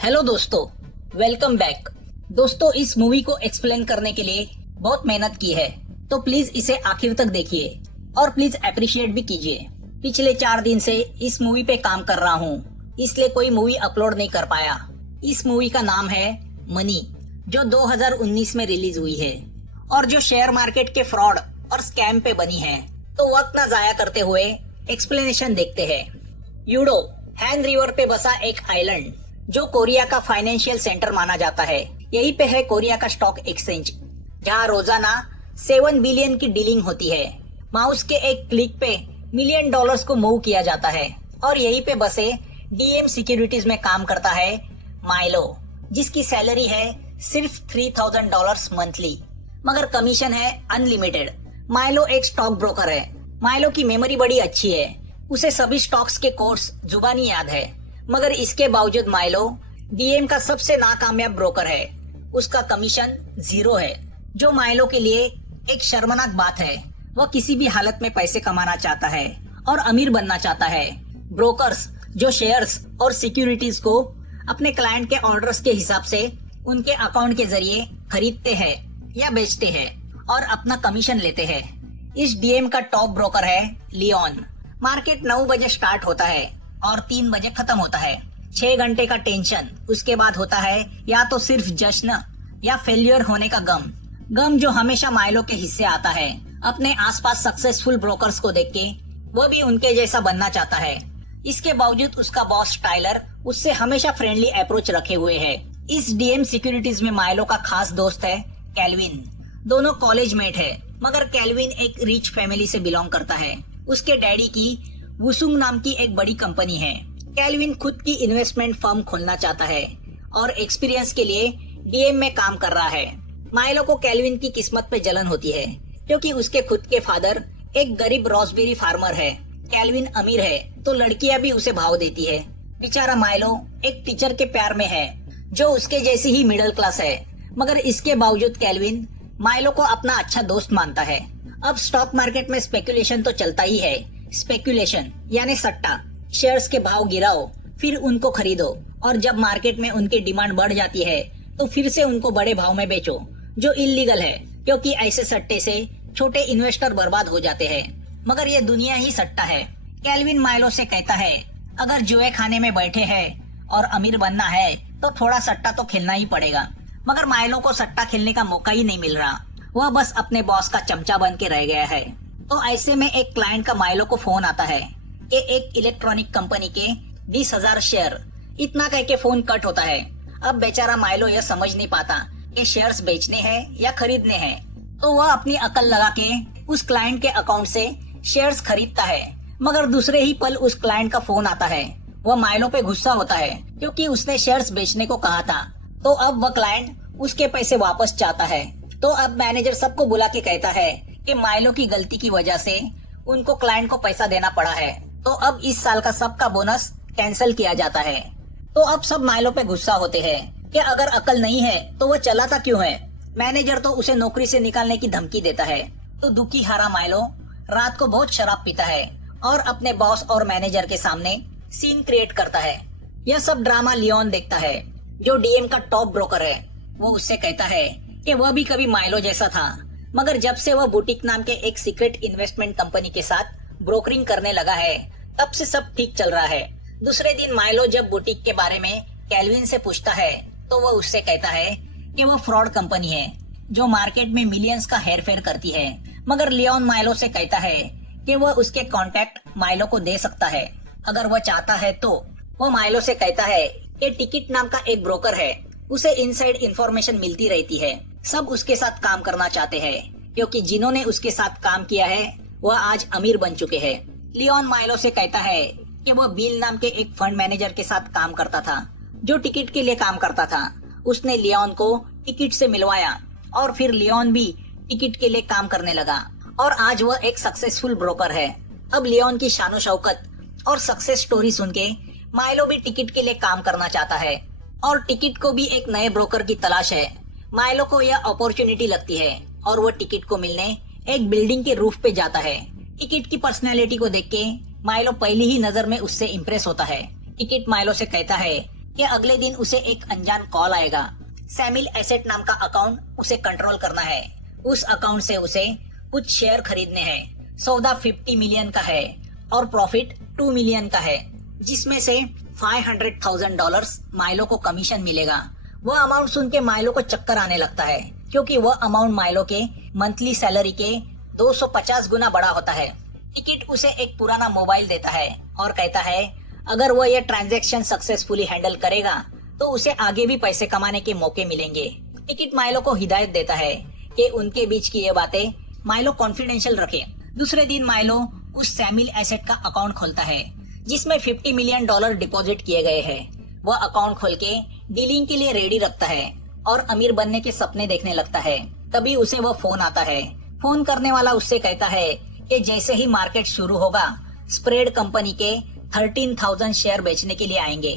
Hello दोस्तों, welcome back. दोस्तों, इस मूवी को एक्सप्लेन करने के लिए बहुत मेहनत की है, तो प्लीज इसे आखिर तक देखिए और प्लीज अप्रिशिएट भी कीजिए। पिछले 4 दिन से इस मूवी पे काम कर रहा हूँ, इसलिए कोई मूवी अपलोड नहीं कर पाया। इस मूवी का नाम है मनी, जो 2019 में रिलीज हुई है और जो शेयर मार्केट के फ्रॉड और स्कैम पे बनी है। तो वक्त न जाया करते हुए एक्सप्लेनेशन देखते हैं। यूडो हैन रिवर पे बसा एक आइलैंड जो कोरिया का फाइनेंशियल सेंटर माना जाता है। यही पे है कोरिया का स्टॉक एक्सचेंज, जहां रोजाना 7 बिलियन की डीलिंग होती है। माउस के एक क्लिक पे $मिलियन को मूव किया जाता है। और यही पे बसे डीएम सिक्योरिटीज में काम करता है माइलो, जिसकी सैलरी है सिर्फ $3000 मंथली, मगर कमीशन है अनलिमिटेड। माइलो एक स्टॉक ब्रोकर है। माइलो की मेमोरी बड़ी अच्छी है, उसे सभी स्टॉक्स के कोड्स जुबानी याद है, मगर इसके बावजूद माइलो डीएम का सबसे नाकामयाब ब्रोकर है। उसका कमीशन 0 है, जो माइलो के लिए एक शर्मनाक बात है। वह किसी भी हालत में पैसे कमाना चाहता है और अमीर बनना चाहता है। ब्रोकर्स जो शेयर्स और सिक्योरिटीज को अपने क्लाइंट के ऑर्डर्स के हिसाब से उनके अकाउंट के जरिए खरीदते हैं या बेचते हैं और अपना कमीशन लेते हैं। इस डीएम का टॉप ब्रोकर है लियोन। मार्केट 9 बजे स्टार्ट होता है और 3 बजे खत्म होता है। 6 घंटे का टेंशन, उसके बाद होता है या तो सिर्फ जश्न या फेल्यूर होने का गम जो हमेशा माइलो के हिस्से आता है। अपने आसपास सक्सेसफुल ब्रोकर्स को देख के वो भी उनके जैसा बनना चाहता है। इसके बावजूद उसका बॉस टाइलर उससे हमेशा फ्रेंडली अप्रोच रखे हुए है। इस डीएम सिक्योरिटीज में माइलो का खास दोस्त है कैल्विन। दोनों कॉलेज मेट है, मगर कैल्विन एक रिच फैमिली से बिलोंग करता है। उसके डैडी की वुसुंग नाम की एक बड़ी कंपनी है। कैल्विन खुद की इन्वेस्टमेंट फर्म खोलना चाहता है और एक्सपीरियंस के लिए डीएम में काम कर रहा है। माइलो को कैल्विन की किस्मत पे जलन होती है, क्योंकि उसके खुद के फादर एक गरीब रॉसबेरी फार्मर है। कैल्विन अमीर है तो लड़कियां भी उसे भाव देती है। बेचारा माइलो एक टीचर के प्यार में है जो उसके जैसी ही मिडिल क्लास है, मगर इसके बावजूद कैल्विन माइलो को अपना अच्छा दोस्त मानता है। अब स्टॉक मार्केट में स्पेकुलेशन तो चलता ही है। स्पेकुलेशन यानी सट्टा, शेयर्स के भाव गिराओ फिर उनको खरीदो, और जब मार्केट में उनकी डिमांड बढ़ जाती है तो फिर से उनको बड़े भाव में बेचो, जो इलीगल है, क्योंकि ऐसे सट्टे से छोटे इन्वेस्टर बर्बाद हो जाते हैं। मगर ये दुनिया ही सट्टा है। कैल्विन माइलो से कहता है, अगर जुए खाने में बैठे हैं और अमीर बनना है तो थोड़ा सट्टा तो खेलना ही पड़ेगा। मगर माइलो को सट्टा खेलने का मौका ही नहीं मिल रहा। वह बस अपने बॉस का चमचा बन के रह गया है। तो ऐसे में एक क्लाइंट का माइलो को फोन आता है कि एक इलेक्ट्रॉनिक कंपनी के 20,000 शेयर। इतना कह के फोन कट होता है। अब बेचारा माइलो यह समझ नहीं पाता कि शेयर्स बेचने हैं या खरीदने हैं। तो वह अपनी अकल लगा के उस क्लाइंट के अकाउंट से शेयर्स खरीदता है, मगर दूसरे ही पल उस क्लाइंट का फोन आता है। वह माइलो पे गुस्सा होता है क्योंकि उसने शेयर्स बेचने को कहा था। तो अब वह क्लाइंट उसके पैसे वापस चाहता है। तो अब मैनेजर सबको बुला के कहता है कि माइलो की गलती की वजह से उनको क्लाइंट को पैसा देना पड़ा है, तो अब इस साल का सबका बोनस कैंसिल किया जाता है। तो अब सब माइलो पे गुस्सा होते हैं कि अगर अकल नहीं है तो वह चलाता क्यों है। मैनेजर तो उसे नौकरी से निकालने की धमकी देता है। तो दुखी हारा माइलो रात को बहुत शराब पीता है और अपने बॉस और मैनेजर के सामने सीन क्रिएट करता है। यह सब ड्रामा लियोन देखता है, जो डीएम का टॉप ब्रोकर है। वो उससे कहता है कि वह भी कभी माइलो जैसा था, मगर जब से वह बुटीक नाम के एक सीक्रेट इन्वेस्टमेंट कंपनी के साथ ब्रोकरिंग करने लगा है, तब से सब ठीक चल रहा है। दूसरे दिन माइलो जब बुटीक के बारे में कैल्विन से पूछता है तो वह उससे कहता है कि वह फ्रॉड कंपनी है जो मार्केट में मिलियंस का हेरफेर करती है। मगर लियोन माइलो से कहता है कि वह उसके कॉन्टैक्ट माइलो को दे सकता है अगर वह चाहता है। तो वह माइलो से कहता है कि टिकट नाम का एक ब्रोकर है, उसे इनसाइड इंफॉर्मेशन मिलती रहती है। सब उसके साथ काम करना चाहते हैं, क्योंकि जिन्होंने उसके साथ काम किया है वह आज अमीर बन चुके हैं। लियोन माइलो से कहता है कि वह बिल नाम के एक फंड मैनेजर के साथ काम करता था, जो टिकट के लिए काम करता था। उसने लियोन को टिकट से मिलवाया और फिर लियोन भी टिकट के लिए काम करने लगा और आज वह एक सक्सेसफुल ब्रोकर है। अब लियोन की शानो शौकत और सक्सेस स्टोरी सुन के माइलो भी टिकट के लिए काम करना चाहता है और टिकट को भी एक नए ब्रोकर की तलाश है। माइलो को यह अपॉर्चुनिटी लगती है और वो टिकट को मिलने एक बिल्डिंग के रूफ पे जाता है। टिकट की पर्सनैलिटी को देख के माइलो पहली ही नजर में उससे इम्प्रेस होता है। टिकट माइलो से कहता है कि अगले दिन उसे एक अनजान कॉल आएगा। सैमिल एसेट नाम का अकाउंट उसे कंट्रोल करना है। उस अकाउंट से उसे कुछ शेयर खरीदने हैं। सौदा 50 मिलियन का है और प्रॉफिट 2 मिलियन का है, जिसमें से $500,000 माइलो को कमीशन मिलेगा। वह अमाउंट सुन के माइलो को चक्कर आने लगता है, क्योंकि वह अमाउंट माइलो के मंथली सैलरी के 250 गुना बड़ा होता है। टिकट उसे एक पुराना मोबाइल देता है और कहता है अगर वह यह ट्रांजैक्शन सक्सेसफुली हैंडल करेगा तो उसे आगे भी पैसे कमाने के मौके मिलेंगे। टिकट माइलो को हिदायत देता है कि उनके बीच की ये बातें माइलो कॉन्फिडेंशियल रखे। दूसरे दिन माइलो उस सैमिल एसेट का अकाउंट खोलता है जिसमें $50 मिलियन डिपॉजिट किए गए हैं। वह अकाउंट खोल के डीलिंग के लिए रेडी रखता है और अमीर बनने के सपने देखने लगता है। तभी उसे वह फोन आता है। फोन करने वाला उससे कहता है कि जैसे ही मार्केट शुरू होगा स्प्रेड कंपनी के 13,000 शेयर बेचने के लिए आएंगे।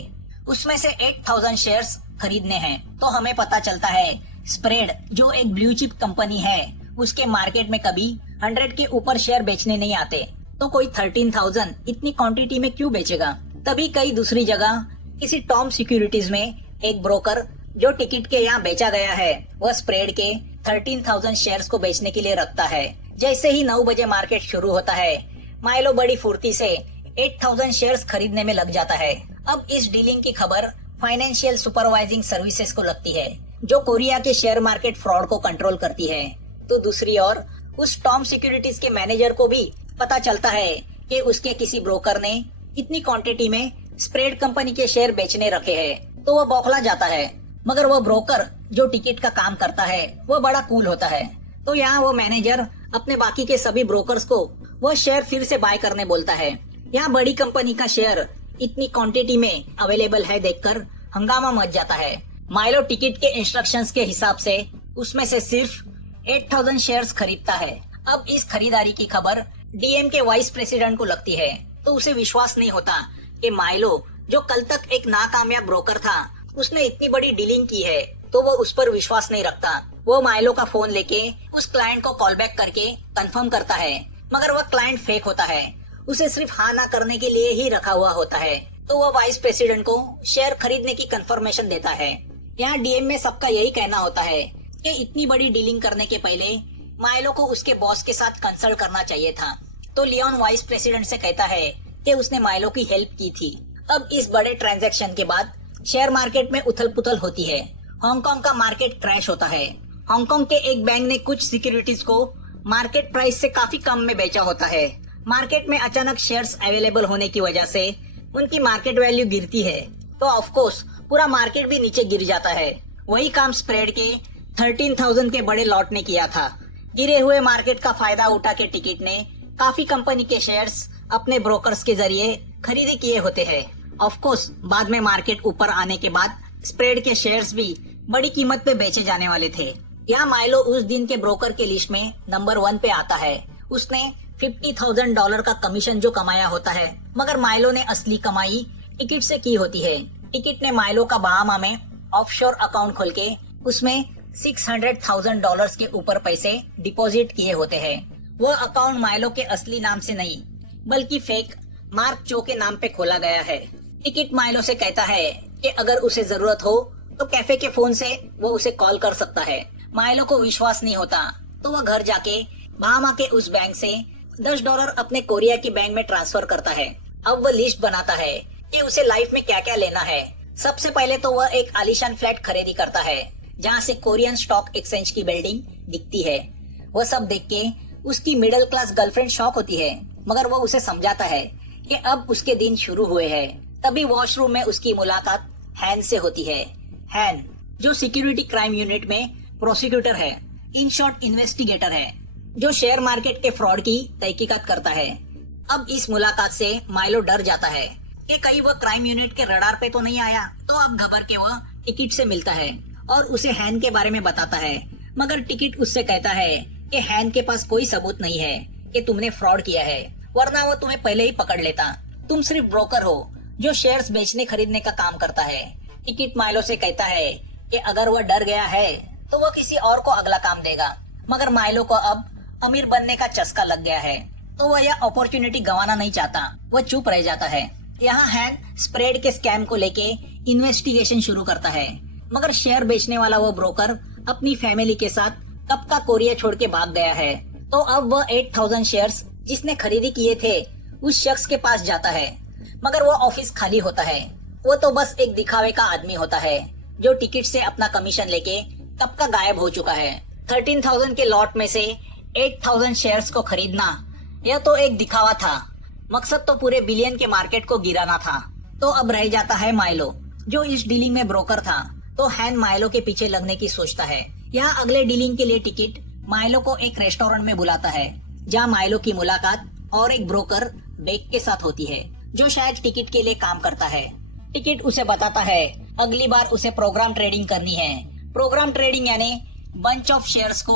उसमें से 8,000 शेयर्स खरीदने हैं। तो हमें पता चलता है स्प्रेड जो एक ब्लू चिप कंपनी है उसके मार्केट में कभी 100 के ऊपर शेयर बेचने नहीं आते, तो कोई 13,000 इतनी क्वांटिटी में क्यों बेचेगा। तभी कई दूसरी जगह किसी टॉम सिक्योरिटीज में एक ब्रोकर जो टिकट के यहाँ बेचा गया है वह स्प्रेड के 13,000 शेयर्स को बेचने के लिए रखता है। जैसे ही 9 बजे मार्केट शुरू होता है माइलो बड़ी फुर्ती से 8,000 शेयर्स खरीदने में लग जाता है। अब इस डीलिंग की खबर फाइनेंशियल सुपरवाइजिंग सर्विसेज को लगती है जो कोरिया के शेयर मार्केट फ्रॉड को कंट्रोल करती है। तो दूसरी ओर उस टॉम सिक्योरिटीज के मैनेजर को भी पता चलता है कि उसके किसी ब्रोकर ने इतनी क्वांटिटी में स्प्रेड कंपनी के शेयर बेचने रखे हैं। तो वह बौखला जाता है, मगर वह ब्रोकर जो टिकट का काम करता है वह बड़ा कूल होता है। तो यहाँ वो मैनेजर अपने बाकी के सभी ब्रोकर्स को वह शेयर फिर से बाय करने बोलता है। यहाँ बड़ी कंपनी का शेयर इतनी क्वांटिटी में अवेलेबल है देखकर हंगामा मच जाता है। माइलो टिकट के इंस्ट्रक्शंस के हिसाब से उसमें से सिर्फ 8,000 शेयर्स खरीदता है। अब इस खरीदारी की खबर डीएम के वाइस प्रेसिडेंट को लगती है तो उसे विश्वास नहीं होता कि माइलो जो कल तक एक नाकामयाब ब्रोकर था उसने इतनी बड़ी डीलिंग की है। तो वो उस पर विश्वास नहीं रखता। वो माइलो का फोन लेके उस क्लाइंट को कॉल बैक करके कंफर्म करता है, मगर वह क्लाइंट फेक होता है। उसे सिर्फ हाँ ना करने के लिए ही रखा हुआ होता है। तो वह वाइस प्रेसिडेंट को शेयर खरीदने की कंफर्मेशन देता है। यहाँ डीएम में सबका यही कहना होता है कि इतनी बड़ी डीलिंग करने के पहले माइलो को उसके बॉस के साथ कंसल्ट करना चाहिए था। तो लियोन वाइस प्रेसिडेंट से कहता है कि उसने माइलो की हेल्प की थी। अब इस बड़े ट्रांजैक्शन के बाद शेयर मार्केट में उथल पुथल होती है। हांगकांग का मार्केट क्रैश होता है। हांगकांग के एक बैंक ने कुछ सिक्योरिटीज को मार्केट प्राइस से काफी कम में बेचा होता है। मार्केट में अचानक शेयर्स अवेलेबल होने की वजह से उनकी मार्केट वैल्यू गिरती है, तो ऑफ कोर्स पूरा मार्केट भी नीचे गिर जाता है। वही काम स्प्रेड के 13,000 के बड़े लॉट ने किया था। गिरे हुए मार्केट का फायदा उठा के टिकट ने काफी कंपनी के शेयर्स अपने ब्रोकर्स के जरिए खरीदी किए होते हैं। ऑफ कोर्स बाद में मार्केट ऊपर आने के बाद स्प्रेड के शेयर्स भी बड़ी कीमत पे बेचे जाने वाले थे। यहाँ माइलो उस दिन के ब्रोकर के लिस्ट में नंबर 1 पे आता है। उसने $50,000 का कमीशन जो कमाया होता है, मगर माइलो ने असली कमाई टिकट से की होती है। टिकट ने माइलो का बहामा में ऑफशोर अकाउंट खोल के उसमें $600,000 के ऊपर पैसे डिपॉजिट किए होते हैं। वह अकाउंट माइलो के असली नाम से नहीं बल्कि फेक मार्क चो के नाम पे खोला गया है। टिकट माइलो से कहता है कि अगर उसे जरूरत हो तो कैफे के फोन से वो उसे कॉल कर सकता है। माइलो को विश्वास नहीं होता तो वह घर जाके बहामा के उस बैंक से $10 अपने कोरिया के बैंक में ट्रांसफर करता है। अब वह लिस्ट बनाता है कि उसे लाइफ में क्या क्या लेना है। सबसे पहले तो वह एक आलीशान फ्लैट खरीदी करता है जहाँ से कोरियन स्टॉक एक्सचेंज की बिल्डिंग दिखती है। वह सब देख के उसकी मिडिल क्लास गर्लफ्रेंड शॉक होती है, मगर वह उसे समझाता है कि अब उसके दिन शुरू हुए हैं। तभी वॉशरूम में उसकी मुलाकात हैन से होती है। हैन जो सिक्योरिटी क्राइम यूनिट में प्रोसिक्यूटर है, इन शॉर्ट इन्वेस्टिगेटर है, जो शेयर मार्केट के फ्रॉड की तहकीकात करता है। अब इस मुलाकात से माइलो डर जाता है कि कहीं वह क्राइम यूनिट के रडार पे तो नहीं आया। तो अब घबर के वह टिकट से मिलता है और उसे हैन के बारे में बताता है, मगर टिकट उससे कहता है कि हैन के पास कोई सबूत नहीं है कि तुमने फ्रॉड किया है, वरना वो तुम्हें पहले ही पकड़ लेता। तुम सिर्फ ब्रोकर हो जो शेयर्स बेचने खरीदने का काम करता है। टिकट माइलो से कहता है कि अगर वह डर गया है तो वह किसी और को अगला काम देगा, मगर माइलो को अब अमीर बनने का चस्का लग गया है तो वह यह अपॉर्चुनिटी गंवाना नहीं चाहता। वह चुप रह जाता है। यहाँ हैन स्प्रेड के स्कैम को लेके इन्वेस्टिगेशन शुरू करता है। मगर शेयर बेचने वाला वो ब्रोकर अपनी फैमिली के साथ कब का कोरिया छोड़ के भाग गया है। तो अब वह 8000 शेयर्स जिसने खरीदी किए थे उस शख्स के पास जाता है, मगर वो ऑफिस खाली होता है। वो तो बस एक दिखावे का आदमी होता है जो टिकट से अपना कमीशन लेके कब का गायब हो चुका है। 13,000 के लॉट में से 8,000 शेयर्स को खरीदना यह तो एक दिखावा था, मकसद तो पूरे बिलियन के मार्केट को गिराना था। तो अब रह जाता है माइलो जो इस डीलिंग में ब्रोकर था। तो हैन माइलो के पीछे लगने की सोचता है। यहाँ अगले डीलिंग के लिए टिकट माइलो को एक रेस्टोरेंट में बुलाता है जहाँ माइलो की मुलाकात और एक ब्रोकर बेक के साथ होती है जो शायद टिकट के लिए काम करता है। टिकट उसे बताता है अगली बार उसे प्रोग्राम ट्रेडिंग करनी है। प्रोग्राम ट्रेडिंग यानी बंच ऑफ शेयर्स को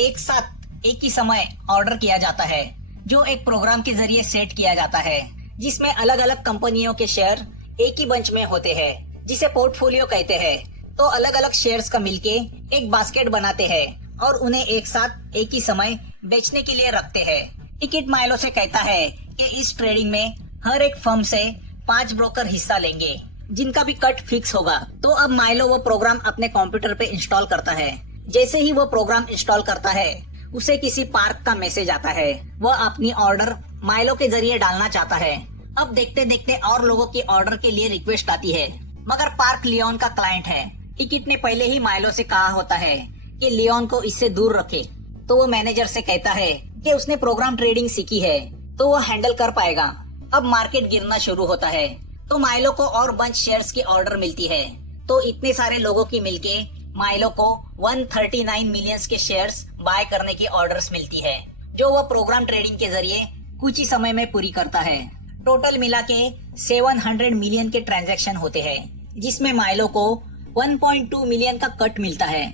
एक साथ एक ही समय ऑर्डर किया जाता है जो एक प्रोग्राम के जरिए सेट किया जाता है जिसमें अलग अलग कंपनियों के शेयर एक ही बंच में होते हैं जिसे पोर्टफोलियो कहते हैं। तो अलग अलग शेयर्स का मिलके एक बास्केट बनाते हैं और उन्हें एक साथ एक ही समय बेचने के लिए रखते हैं। टिकट माइलो से कहता है कि इस ट्रेडिंग में हर एक फर्म से 5 ब्रोकर हिस्सा लेंगे जिनका भी कट फिक्स होगा। तो अब माइलो वो प्रोग्राम अपने कंप्यूटर पे इंस्टॉल करता है। जैसे ही वो प्रोग्राम इंस्टॉल करता है उसे किसी पार्क का मैसेज आता है। वह अपनी ऑर्डर माइलो के जरिए डालना चाहता है। अब देखते देखते और लोगों की ऑर्डर के लिए रिक्वेस्ट आती है, मगर पार्क लियोन का क्लाइंट है। टिकट ने पहले ही माइलो से कहा होता है कि लियोन को इससे दूर रखे। तो वो मैनेजर से कहता है कि उसने प्रोग्राम ट्रेडिंग सीखी है तो वो हैंडल कर पाएगा। अब मार्केट गिरना शुरू होता है तो माइलो को और बंच शेयर्स की ऑर्डर मिलती है। तो इतने सारे लोगों की मिलके माइलो को 139 मिलियंस के शेयर्स बाय करने की ऑर्डर्स मिलती है जो वह प्रोग्राम ट्रेडिंग के जरिए कुछ ही समय में पूरी करता है। टोटल मिला के 700 मिलियन के ट्रांजैक्शन होते हैं जिसमें माइलो को 1.2 मिलियन का कट मिलता है।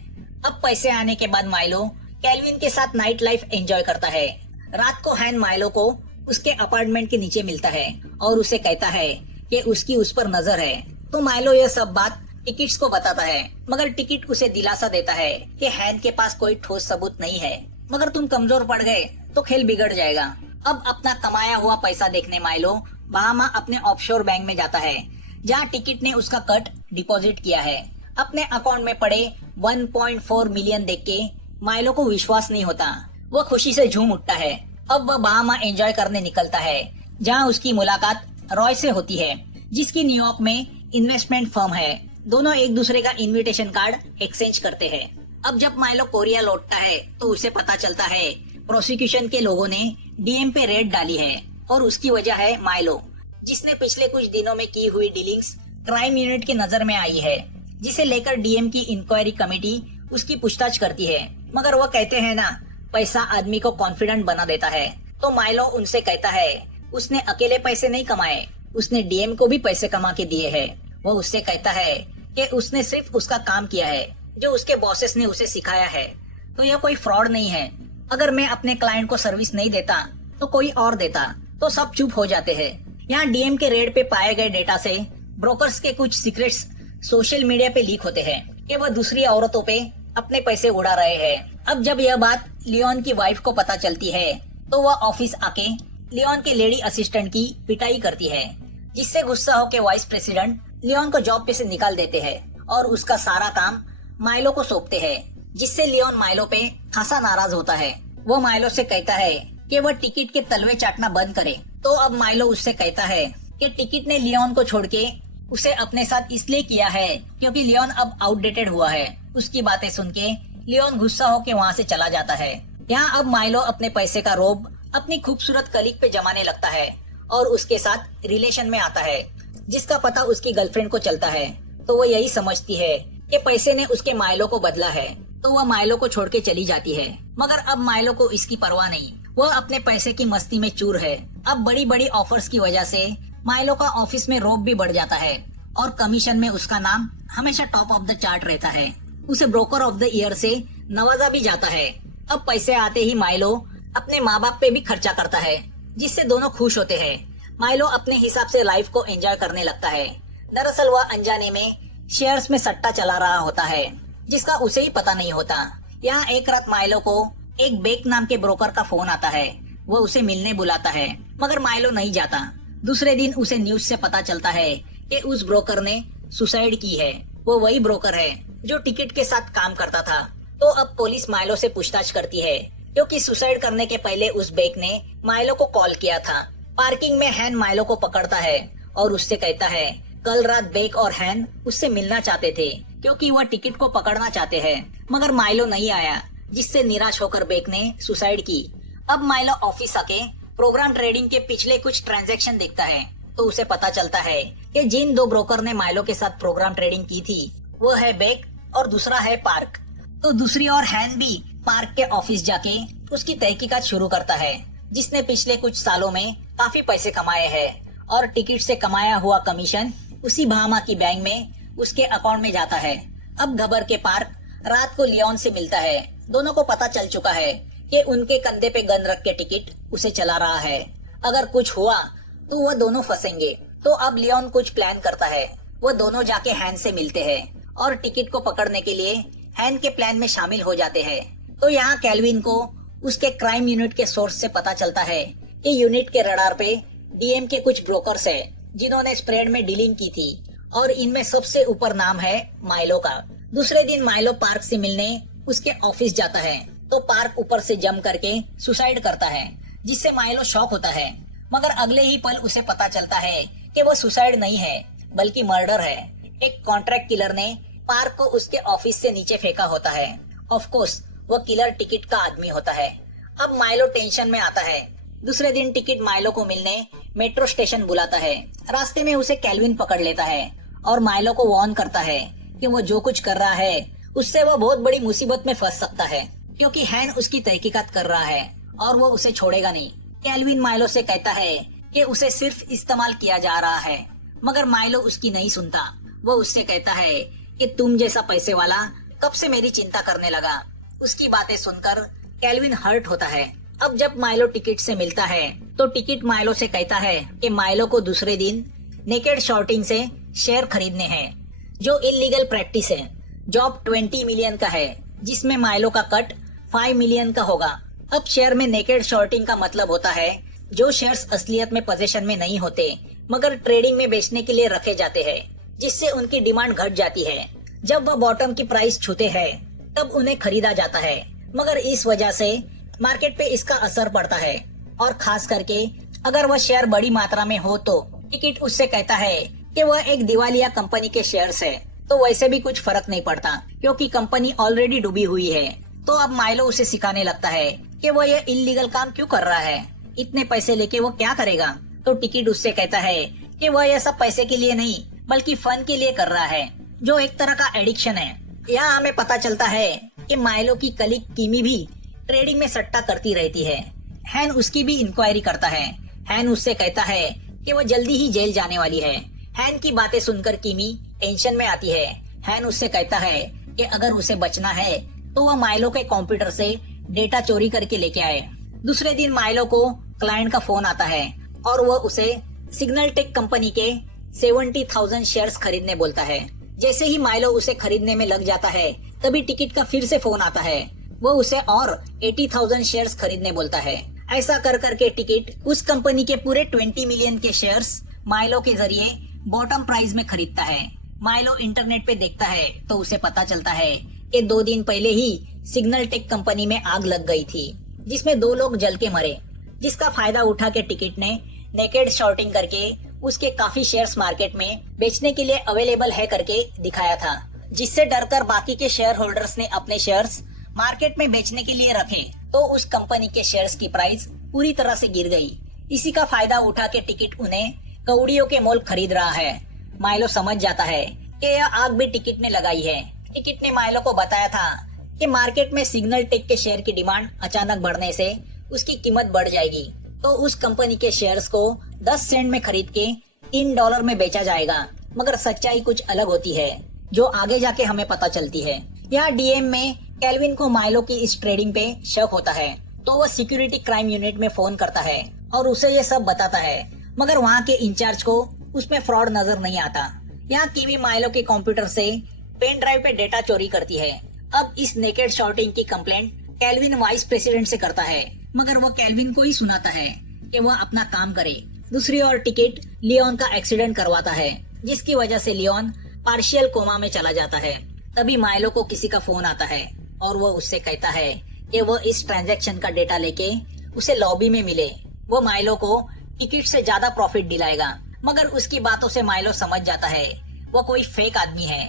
अब पैसे आने के बाद माइलो कैल्विन के साथ नाइट लाइफ एंजॉय करता है। रात को हैन माइलो को उसके अपार्टमेंट के नीचे मिलता है और उसे कहता है कि उसकी उस पर नजर है। तो माइलो यह सब बात टिकट्स को बताता है, मगर टिकट उसे दिलासा देता है कि हैन के पास कोई ठोस सबूत नहीं है, मगर तुम कमजोर पड़ गए तो खेल बिगड़ जाएगा। अब अपना कमाया हुआ पैसा देखने माइलो बहामा अपने ऑफशोर बैंक में जाता है जहाँ टिकट ने उसका कट डिपॉजिट किया है। अपने अकाउंट में पड़े 1.4 मिलियन देख के माइलो को विश्वास नहीं होता। वो खुशी से झूम उठता है। अब वह बहामा एंजॉय करने निकलता है जहाँ उसकी मुलाकात रॉय से होती है जिसकी न्यूयॉर्क में इन्वेस्टमेंट फर्म है। दोनों एक दूसरे का इनविटेशन कार्ड एक्सचेंज करते हैं। अब जब माइलो कोरिया लौटता है तो उसे पता चलता है प्रोसिक्यूशन के लोगों ने डीएम पे रेड डाली है और उसकी वजह है माइलो, जिसने पिछले कुछ दिनों में की हुई डीलिंग्स क्राइम यूनिट की नजर में आई है, जिसे लेकर डीएम की इंक्वायरी कमेटी उसकी पूछताछ करती है। मगर वो कहते हैं ना, पैसा आदमी को कॉन्फिडेंट बना देता है। तो माइलो उनसे कहता है उसने अकेले पैसे नहीं कमाए, उसने डीएम को भी पैसे कमा के दिए हैं। वो उससे कहता है कि उसने सिर्फ उसका काम किया है जो उसके बॉसेस ने उसे सिखाया है। तो यह कोई फ्रॉड नहीं है। अगर मैं अपने क्लाइंट को सर्विस नहीं देता तो कोई और देता। तो सब चुप हो जाते हैं। यहाँ डीएम के रेड पे पाए गए डेटा से ब्रोकर्स के कुछ सीक्रेट्स सोशल मीडिया पे लीक होते हैं कि वह दूसरी औरतों पे अपने पैसे उड़ा रहे हैं। अब जब यह बात लियोन की वाइफ को पता चलती है तो वह ऑफिस आके लियोन के लेडी असिस्टेंट की पिटाई करती है, जिससे गुस्सा होकर वाइस प्रेसिडेंट लियोन को जॉब पे से निकाल देते हैं और उसका सारा काम माइलो को सौंपते हैं, जिससे लियोन माइलो पे खासा नाराज होता है। वो माइलो से कहता है कि वह टिकट के तलवे चाटना बंद करे। तो अब माइलो उससे कहता है कि टिकट ने लियोन को छोड़ के उसे अपने साथ इसलिए किया है क्योंकि लियोन अब आउटडेटेड हुआ है। उसकी बातें सुन के लियोन गुस्सा होकर वहाँ से चला जाता है। यहाँ अब माइलो अपने पैसे का रोब अपनी खूबसूरत कलीग पे जमाने लगता है और उसके साथ रिलेशन में आता है, जिसका पता उसकी गर्लफ्रेंड को चलता है। तो वो यही समझती है कि पैसे ने उसके माइलो को बदला है, तो वह माइलो को छोड़ के चली जाती है। मगर अब माइलो को इसकी परवाह नहीं, वह अपने पैसे की मस्ती में चूर है। अब बड़ी बड़ी ऑफर्स की वजह से माइलो का ऑफिस में रोब भी बढ़ जाता है और कमीशन में उसका नाम हमेशा टॉप ऑफ द चार्ट रहता है। उसे ब्रोकर ऑफ द ईयर से नवाजा भी जाता है। अब पैसे आते ही माइलो अपने माँ बाप पे भी खर्चा करता है, जिससे दोनों खुश होते हैं। माइलो अपने हिसाब से लाइफ को एंजॉय करने लगता है। दरअसल वह अनजाने में शेयर्स में सट्टा चला रहा होता है, जिसका उसे ही पता नहीं होता। यहाँ एक रात माइलो को एक बेक नाम के ब्रोकर का फोन आता है। वह उसे मिलने बुलाता है, मगर माइलो नहीं जाता। दूसरे दिन उसे न्यूज से पता चलता है कि उस ब्रोकर ने सुसाइड की है वो वही ब्रोकर है जो टिकट के साथ काम करता था। तो अब पुलिस माइलो से पूछताछ करती है क्योंकि सुसाइड करने के पहले उस बेक ने माइलो को कॉल किया था। पार्किंग में हैन माइलो को पकड़ता है और उससे कहता है कल रात बेक और हैन उससे मिलना चाहते थे क्योंकि वह टिकट को पकड़ना चाहते हैं, मगर माइलो नहीं आया, जिससे निराश होकर बेक ने सुसाइड की। अब माइलो ऑफिस आके प्रोग्राम ट्रेडिंग के पिछले कुछ ट्रांजैक्शन देखता है तो उसे पता चलता है कि जिन दो ब्रोकर ने माइलो के साथ प्रोग्राम ट्रेडिंग की थी वो है बेक और दूसरा है पार्क। तो दूसरी ओर हैन भी पार्क के ऑफिस जाके उसकी तहकीकात शुरू करता है, जिसने पिछले कुछ सालों में काफी पैसे कमाए हैं और टिकट से कमाया हुआ कमीशन उसी बहामा की बैंक में उसके अकाउंट में जाता है। अब घबर के पार्क रात को लियोन से मिलता है। दोनों को पता चल चुका है कि उनके कंधे पे गन रख के टिकट उसे चला रहा है, अगर कुछ हुआ तो वह दोनों फंसेंगे। तो अब लियोन कुछ प्लान करता है, वो दोनों जाके हैन से मिलते हैं और टिकट को पकड़ने के लिए हैन के प्लान में शामिल हो जाते हैं। तो यहाँ कैल्विन को उसके क्राइम यूनिट के सोर्स से पता चलता है कि यूनिट के रडार पे डीएम के कुछ ब्रोकर्स है जिन्होंने स्प्रेड में डीलिंग की थी और इनमें सबसे ऊपर नाम है माइलो का। दूसरे दिन माइलो पार्क से मिलने उसके ऑफिस जाता है तो पार्क ऊपर से जम करके सुसाइड करता है, जिससे माइलो शॉक होता है, मगर अगले ही पल उसे पता चलता है कि वो सुसाइड नहीं है बल्कि मर्डर है। एक कॉन्ट्रैक्ट किलर ने पार्क को उसके ऑफिस से नीचे फेंका होता है। ऑफ कोर्स वो किलर टिकट का आदमी होता है। अब माइलो टेंशन में आता है। दूसरे दिन टिकट माइलो को मिलने मेट्रो स्टेशन बुलाता है। रास्ते में उसे कैल्विन पकड़ लेता है और माइलो को वार्न करता है कि वो जो कुछ कर रहा है उससे वो बहुत बड़ी मुसीबत में फंस सकता है, क्योंकि हैन उसकी तहकीकात कर रहा है और वो उसे छोड़ेगा नहीं। कैल्विन माइलो से कहता है कि उसे सिर्फ इस्तेमाल किया जा रहा है, मगर माइलो उसकी नहीं सुनता। वो उससे कहता है कि तुम जैसा पैसे वाला कब से मेरी चिंता करने लगा। उसकी बातें सुनकर कैल्विन हर्ट होता है। अब जब माइलो टिकट से मिलता है तो टिकट माइलो से कहता है कि माइलो को दूसरे दिन नेकेड शॉर्टिंग से शेयर खरीदने हैं, जो इलीगल प्रैक्टिस है। जॉब 20 मिलियन का है, जिसमें माइलो का कट 5 मिलियन का होगा। अब शेयर में नेकेड शॉर्टिंग का मतलब होता है जो शेयर्स असलियत में पोजीशन में नहीं होते मगर ट्रेडिंग में बेचने के लिए रखे जाते हैं, जिससे उनकी डिमांड घट जाती है। जब वह बॉटम की प्राइस छूते हैं तब उन्हें खरीदा जाता है, मगर इस वजह से मार्केट पे इसका असर पड़ता है और खास करके अगर वह शेयर बड़ी मात्रा में हो तो टिकट उससे कहता है कि वह एक दिवालिया कंपनी के शेयर्स है, तो वैसे भी कुछ फर्क नहीं पड़ता क्योंकि कंपनी ऑलरेडी डूबी हुई है। तो अब माइलो उसे सिखाने लगता है कि वह यह इलीगल काम क्यों कर रहा है, इतने पैसे लेके वो क्या करेगा। तो टिकट उससे कहता है कि वह यह सब पैसे के लिए नहीं बल्कि फन के लिए कर रहा है, जो एक तरह का एडिक्शन है। यहाँ हमें पता चलता है कि माइलो की कलीग किमी भी ट्रेडिंग में सट्टा करती रहती है। हैन उसकी भी इंक्वायरी करता है। हैन उससे कहता है कि वह जल्दी ही जेल जाने वाली है। हैन की बातें सुनकर किमी टेंशन में आती है। हैन उससे कहता है कि अगर उसे बचना है तो वह माइलो के कंप्यूटर से डेटा चोरी करके लेके आए। दूसरे दिन माइलो को क्लाइंट का फोन आता है और वह उसे सिग्नल टेक कंपनी के 70,000 शेयर्स खरीदने बोलता है। जैसे ही माइलो उसे खरीदने में लग जाता है तभी टिकट का फिर से फोन आता है। वो उसे और 80,000 शेयर्स खरीदने बोलता है। ऐसा कर करके टिकट उस कंपनी के पूरे 20 मिलियन के शेयर्स माइलो के जरिए बॉटम प्राइस में खरीदता है। माइलो इंटरनेट पे देखता है तो उसे पता चलता है कि 2 दिन पहले ही सिग्नल टेक कंपनी में आग लग गई थी, जिसमें 2 लोग जल के मरे, जिसका फायदा उठा के टिकट ने नेकेड शॉर्टिंग करके उसके काफी शेयर्स मार्केट में बेचने के लिए अवेलेबल है करके दिखाया था, जिससे डरकर बाकी के शेयर होल्डर्स ने अपने शेयर्स मार्केट में बेचने के लिए रखे। तो उस कंपनी के शेयर्स की प्राइस पूरी तरह से गिर गई। इसी का फायदा उठा के टिकट उन्हें कौड़ियों के मोल खरीद रहा है। माइलो समझ जाता है कि यह आग भी टिकट ने लगाई है। टिकट ने माइलो को बताया था कि मार्केट में सिग्नल टेक के शेयर की डिमांड अचानक बढ़ने से उसकी कीमत बढ़ जाएगी, तो उस कंपनी के शेयर्स को 10 सेंट में खरीद के $3 में बेचा जाएगा। मगर सच्चाई कुछ अलग होती है, जो आगे जाके हमें पता चलती है। यहाँ डीएम में कैल्विन को माइलो की इस ट्रेडिंग पे शक होता है, तो वह सिक्योरिटी क्राइम यूनिट में फोन करता है और उसे ये सब बताता है, मगर वहाँ के इंचार्ज को उसमें फ्रॉड नजर नहीं आता। यहाँ किमी माइलो के कंप्यूटर से पेन ड्राइव पे डेटा चोरी करती है। अब इस नेकेड शॉर्टिंग की कंप्लेंट कैल्विन वाइस प्रेसिडेंट से करता है, मगर वह कैल्विन को ही सुनाता है कि वह अपना काम करे। दूसरी ओर टिकट लियोन का एक्सीडेंट करवाता है, जिसकी वजह से लियोन पार्शियल कोमा में चला जाता है। तभी माइलो को किसी का फोन आता है और वो उससे कहता है कि वो इस ट्रांजैक्शन का डेटा लेके उसे लॉबी में मिले। वो माइलो को टिकट से ज्यादा प्रॉफिट दिलाएगा, मगर उसकी बातों से माइलो समझ जाता है वो कोई फेक आदमी है।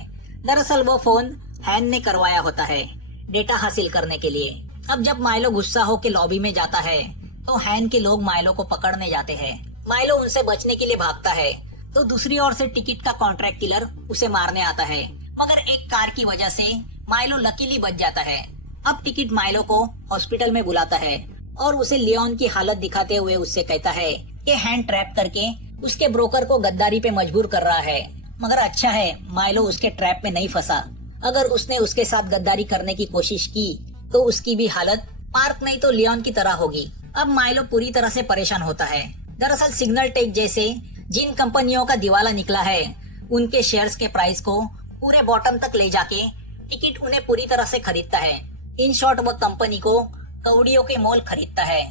दरअसल वो फोन हैन ने करवाया होता है डेटा हासिल करने के लिए। अब जब माइलो गुस्सा होकर लॉबी में जाता है तो हैन के लोग माइलो को पकड़ने जाते हैं। माइलो उनसे बचने के लिए भागता है तो दूसरी ओर से टिकट का कॉन्ट्रैक्ट किलर उसे मारने आता है, मगर एक कार की वजह से माइलो लकीली बच जाता है। अब टिकट माइलो को हॉस्पिटल में बुलाता है और उसे लियोन की हालत दिखाते हुए उससे कहता है कि हैंड ट्रैप करके उसके ब्रोकर को गद्दारी पे मजबूर कर रहा है। मगर अच्छा है माइलो उसके ट्रैप में नहीं फंसा। अगर उसने उसके साथ गद्दारी करने की कोशिश की तो उसकी भी हालत मार्क नहीं तो लियोन की तरह होगी। अब माइलो पूरी तरह से परेशान होता है। दरअसल सिग्नल टेक जैसे जिन कंपनियों का दिवाला निकला है उनके शेयर्स के प्राइस को पूरे बॉटम तक ले जाके टिकट उन्हें पूरी तरह से खरीदता है। इन शॉर्ट वह कंपनी को कौड़ियों के मोल खरीदता है।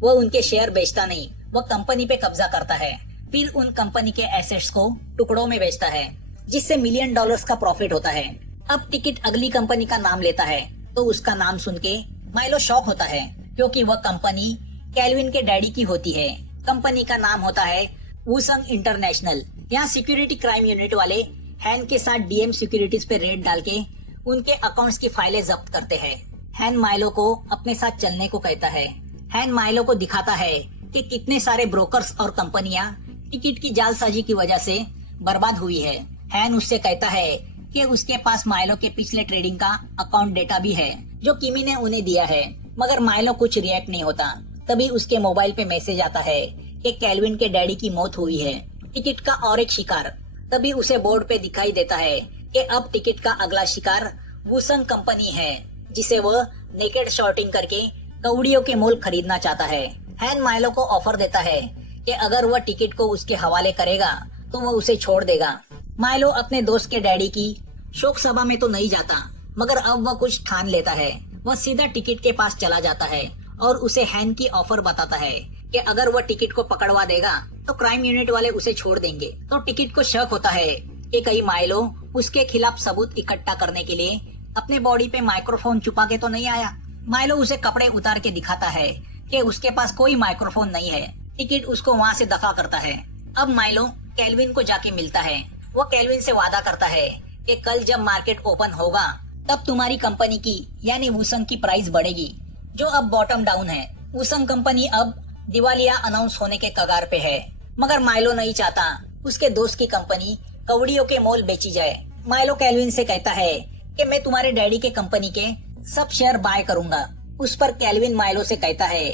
वो उनके शेयर बेचता नहीं, वह कंपनी पे कब्जा करता है, फिर उन कंपनी के एसेट्स को टुकड़ों में बेचता है जिससे $1 मिलियन का प्रॉफिट होता है। अब टिकट अगली कंपनी का नाम लेता है तो उसका नाम सुन के माइलो शॉक होता है क्योंकि वह कंपनी कैल्विन के डैडी की होती है। कंपनी का नाम होता है वुसंग इंटरनेशनल। यहाँ सिक्योरिटी क्राइम यूनिट वाले हैन के साथ डीएम सिक्योरिटीज पे रेड डाल के उनके अकाउंट्स की फाइलें जब्त करते हैं। हैन माइलो को अपने साथ चलने को कहता है। हैन माइलो को दिखाता है कि कितने सारे ब्रोकर्स और कंपनियां टिकट की जालसाजी की वजह से बर्बाद हुई है। हैन उससे कहता है कि उसके पास माइलो के पिछले ट्रेडिंग का अकाउंट डेटा भी है जो किमी ने उन्हें दिया है, मगर माइलो कुछ रिएक्ट नहीं होता। तभी उसके मोबाइल पे मैसेज आता है कि कैल्विन के डैडी की मौत हुई है। टिकट का और एक शिकार। तभी उसे बोर्ड पे दिखाई देता है कि अब टिकट का अगला शिकार वुसंग कंपनी है जिसे वह नेकेड शॉर्टिंग करके कौड़ियों के मोल खरीदना चाहता है। हैन माइलो को ऑफर देता है कि अगर वह टिकट को उसके हवाले करेगा तो वह उसे छोड़ देगा। माइलो अपने दोस्त के डैडी की शोक सभा में तो नहीं जाता, मगर अब वह कुछ ठान लेता है। वह सीधा टिकट के पास चला जाता है और उसे हैन की ऑफर बताता है कि अगर वह टिकट को पकड़वा देगा तो क्राइम यूनिट वाले उसे छोड़ देंगे। तो टिकट को शक होता है कि कहीं माइलो उसके खिलाफ सबूत इकट्ठा करने के लिए अपने बॉडी पे माइक्रोफोन छुपा के तो नहीं आया। माइलो उसे कपड़े उतार के दिखाता है कि उसके पास कोई माइक्रोफोन नहीं है। टिकट उसको वहाँ से दफा करता है। अब माइलो कैल्विन को जाके मिलता है। वो कैल्विन से वादा करता है कि कल जब मार्केट ओपन होगा तब तुम्हारी कंपनी की यानी वुसंग की प्राइस बढ़ेगी जो अब बॉटम डाउन है। वुसंग कंपनी अब दिवालिया अनाउंस होने के कगार पे है, मगर माइलो नहीं चाहता उसके दोस्त की कंपनी कौड़ियों के मोल बेची जाए। माइलो कैल्विन से कहता है कि मैं तुम्हारे डैडी के कंपनी के सब शेयर बाय करूंगा। उस पर कैल्विन माइलो से कहता है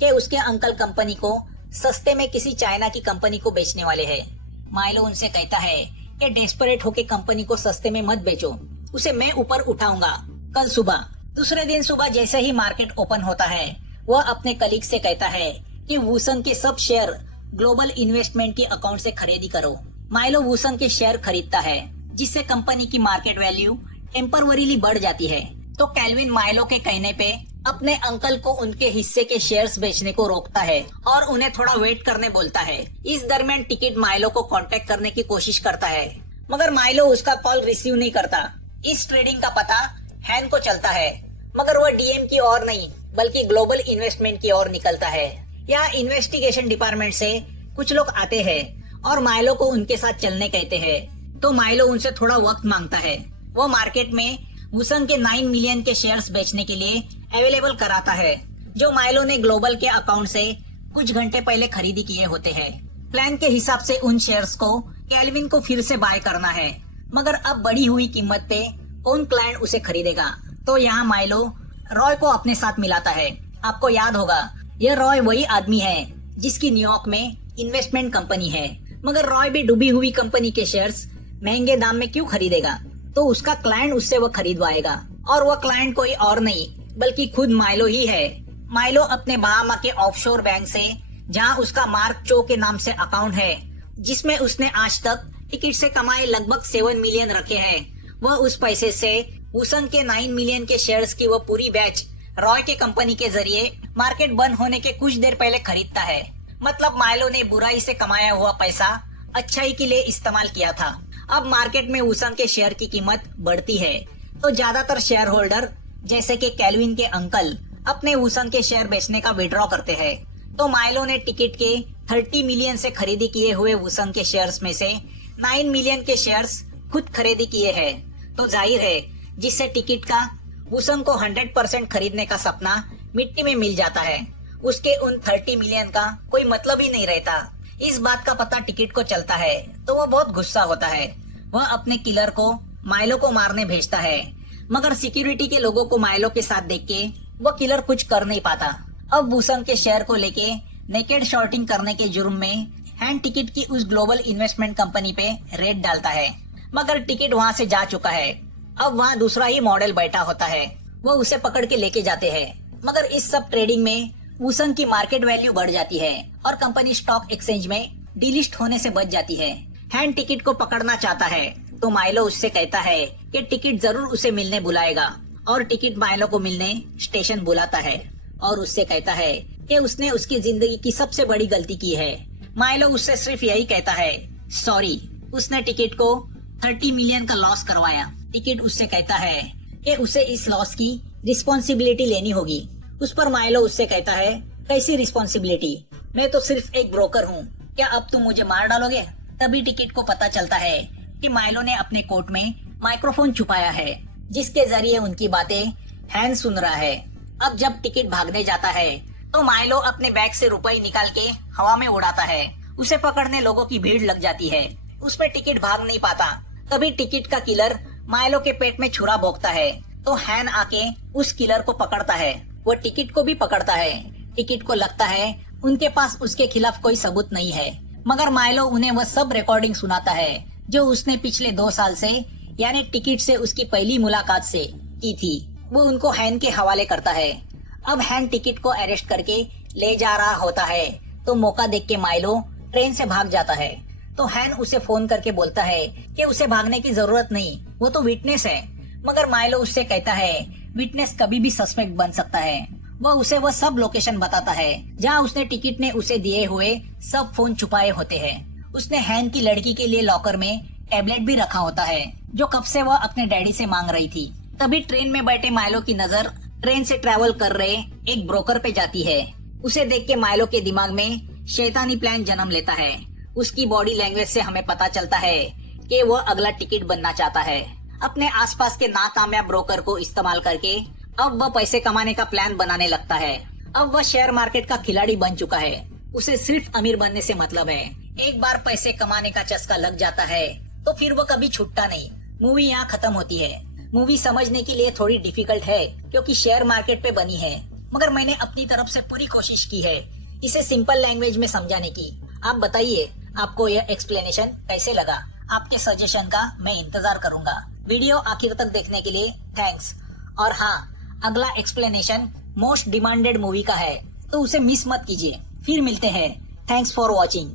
कि उसके अंकल कंपनी को सस्ते में किसी चाइना की कंपनी को बेचने वाले हैं। माइलो उनसे कहता है कि डेस्परेट होके कंपनी को सस्ते में मत बेचो, उसे मैं ऊपर उठाऊंगा कल सुबह। दूसरे दिन सुबह जैसे ही मार्केट ओपन होता है वह अपने कलीग से कहता है कि वुसंग के सब शेयर ग्लोबल इन्वेस्टमेंट के अकाउंट से खरीदी करो। माइलो वुसंग के शेयर खरीदता है जिससे कंपनी की मार्केट वैल्यू टेम्परवरीली बढ़ जाती है। तो कैल्विन माइलो के कहने पे अपने अंकल को उनके हिस्से के शेयर्स बेचने को रोकता है और उन्हें थोड़ा वेट करने बोलता है। इस दरमियान टिकट माइलो को कांटेक्ट करने की कोशिश करता है, मगर माइलो उसका कॉल रिसीव नहीं करता। इस ट्रेडिंग का पता हैन को चलता है, मगर वह डीएम की ओर नहीं बल्कि ग्लोबल इन्वेस्टमेंट की ओर निकलता है। यहाँ इन्वेस्टिगेशन डिपार्टमेंट से कुछ लोग आते हैं और माइलो को उनके साथ चलने कहते हैं। तो माइलो उनसे थोड़ा वक्त मांगता है। वो मार्केट में वुसंग के 9 मिलियन के शेयर्स बेचने के लिए अवेलेबल कराता है जो माइलो ने ग्लोबल के अकाउंट से कुछ घंटे पहले खरीदी किए होते हैं। प्लान के हिसाब से उन शेयर्स को कैल्विन को फिर से बाय करना है, मगर अब बढ़ी हुई कीमत पे कौन क्लाइंट उसे खरीदेगा। तो यहाँ माइलो रॉय को अपने साथ मिलाता है। आपको याद होगा यह रॉय वही आदमी है जिसकी न्यूयॉर्क में इन्वेस्टमेंट कंपनी है, मगर रॉय भी डूबी हुई कंपनी के शेयर्स महंगे दाम में क्यों खरीदेगा। तो उसका क्लाइंट उससे वो खरीदवाएगा और वह क्लाइंट कोई और नहीं बल्कि खुद माइलो ही है। माइलो अपने बहामा के ऑफशोर बैंक से, जहां उसका मार्क चो के नाम से अकाउंट है जिसमें उसने आज तक टिकट से कमाए लगभग 7 मिलियन रखे हैं, वह उस पैसे से वुसंग के 9 मिलियन के शेयर्स की वह पूरी बैच रॉय के कंपनी के जरिए मार्केट बंद होने के कुछ देर पहले खरीदता है। मतलब माइलो ने बुराई से कमाया हुआ पैसा अच्छाई के लिए इस्तेमाल किया था। अब मार्केट में वुसन के शेयर की कीमत बढ़ती है तो ज्यादातर शेयर होल्डर जैसे कि कैल्विन के अंकल अपने वुसन के शेयर बेचने का विड्रॉ करते हैं। तो माइलो ने टिकट के 30 मिलियन से खरीदी किए हुए वुसन के शेयर्स में से 9 मिलियन के शेयर्स खुद खरीदी किए हैं। तो जाहिर है जिससे टिकट का वुसन को 100% खरीदने का सपना मिट्टी में मिल जाता है, उसके उन 30 मिलियन का कोई मतलब ही नहीं रहता। इस बात का पता टिकट को चलता है तो वो बहुत गुस्सा होता है। वह अपने किलर को माइलो को मारने भेजता है, मगर सिक्योरिटी के लोगों को माइलो के साथ देख के वो किलर कुछ कर नहीं पाता। अब वुसन के शेयर को लेके नेकेड शॉर्टिंग करने के जुर्म में हैंड टिकट की उस ग्लोबल इन्वेस्टमेंट कंपनी पे रेड डालता है, मगर टिकट वहाँ से जा चुका है। अब वहाँ दूसरा ही मॉडल बैठा होता है, वो उसे पकड़ के लेके जाते हैं। मगर इस सब ट्रेडिंग में वुसन की मार्केट वैल्यू बढ़ जाती है और कंपनी स्टॉक एक्सचेंज में डिलिस्ट होने से बच जाती है। हैंड टिकट को पकड़ना चाहता है तो माइलो उससे कहता है कि टिकट जरूर उसे मिलने बुलाएगा, और टिकट माइलो को मिलने स्टेशन बुलाता है और उससे कहता है कि उसने उसकी जिंदगी की सबसे बड़ी गलती की है। माइलो उससे सिर्फ यही कहता है सॉरी। उसने टिकट को 30 मिलियन का लॉस करवाया। टिकट उससे कहता है कि उसे इस लॉस की रिस्पॉन्सिबिलिटी लेनी होगी। उस पर माइलो उससे कहता है कैसी रिस्पॉन्सिबिलिटी, मैं तो सिर्फ एक ब्रोकर हूँ, क्या अब तुम मुझे मार डालोगे? तभी टिकट को पता चलता है कि माइलो ने अपने कोट में माइक्रोफोन छुपाया है जिसके जरिए उनकी बातें हैन सुन रहा है। अब जब टिकट भागने जाता है तो माइलो अपने बैग से रुपए निकाल के हवा में उड़ाता है। उसे पकड़ने लोगों की भीड़ लग जाती है, उसमें टिकट भाग नहीं पाता। तभी टिकट का किलर माइलो के पेट में छुरा भोंकता है तो हैन आके उस किलर को पकड़ता है। वो टिकट को भी पकड़ता है। टिकट को लगता है उनके पास उसके खिलाफ कोई सबूत नहीं है, मगर माइलो उन्हें वह सब रिकॉर्डिंग सुनाता है जो उसने पिछले 2 साल से यानी टिकट से उसकी पहली मुलाकात से की थी। वो उनको हैन के हवाले करता है। अब हैन टिकट को अरेस्ट करके ले जा रहा होता है तो मौका देख के माइलो ट्रेन से भाग जाता है। तो हैन उसे फोन करके बोलता है कि उसे भागने की जरूरत नहीं, वो तो विटनेस है। मगर माइलो उससे कहता है विटनेस कभी भी सस्पेक्ट बन सकता है। वह उसे वह सब लोकेशन बताता है जहाँ उसने टिकट ने उसे दिए हुए सब फोन छुपाए होते हैं। उसने हैन की लड़की के लिए लॉकर में टैबलेट भी रखा होता है जो कब से वह अपने डैडी से मांग रही थी। तभी ट्रेन में बैठे माइलो की नजर ट्रेन से ट्रैवल कर रहे एक ब्रोकर पे जाती है। उसे देख के माइलो के दिमाग में शैतानी प्लान जन्म लेता है। उसकी बॉडी लैंग्वेज से हमें पता चलता है कि वह अगला टिकट बनना चाहता है। अपने आसपास के नाकामयाब ब्रोकर को इस्तेमाल करके अब वह पैसे कमाने का प्लान बनाने लगता है। अब वह शेयर मार्केट का खिलाड़ी बन चुका है। उसे सिर्फ अमीर बनने से मतलब है। एक बार पैसे कमाने का चस्का लग जाता है तो फिर वो कभी छूटता नहीं। मूवी यहाँ खत्म होती है। मूवी समझने के लिए थोड़ी डिफिकल्ट है क्योंकि शेयर मार्केट पे बनी है, मगर मैंने अपनी तरफ से पूरी कोशिश की है इसे सिंपल लैंग्वेज में समझाने की। आप बताइए आपको यह एक्सप्लेनेशन कैसे लगा? आपके सजेशन का मैं इंतजार करूंगा। वीडियो आखिर तक देखने के लिए थैंक्स। और हाँ, अगला एक्सप्लेनेशन मोस्ट डिमांडेड मूवी का है तो उसे मिस मत कीजिए। फिर मिलते हैं। Thanks for watching.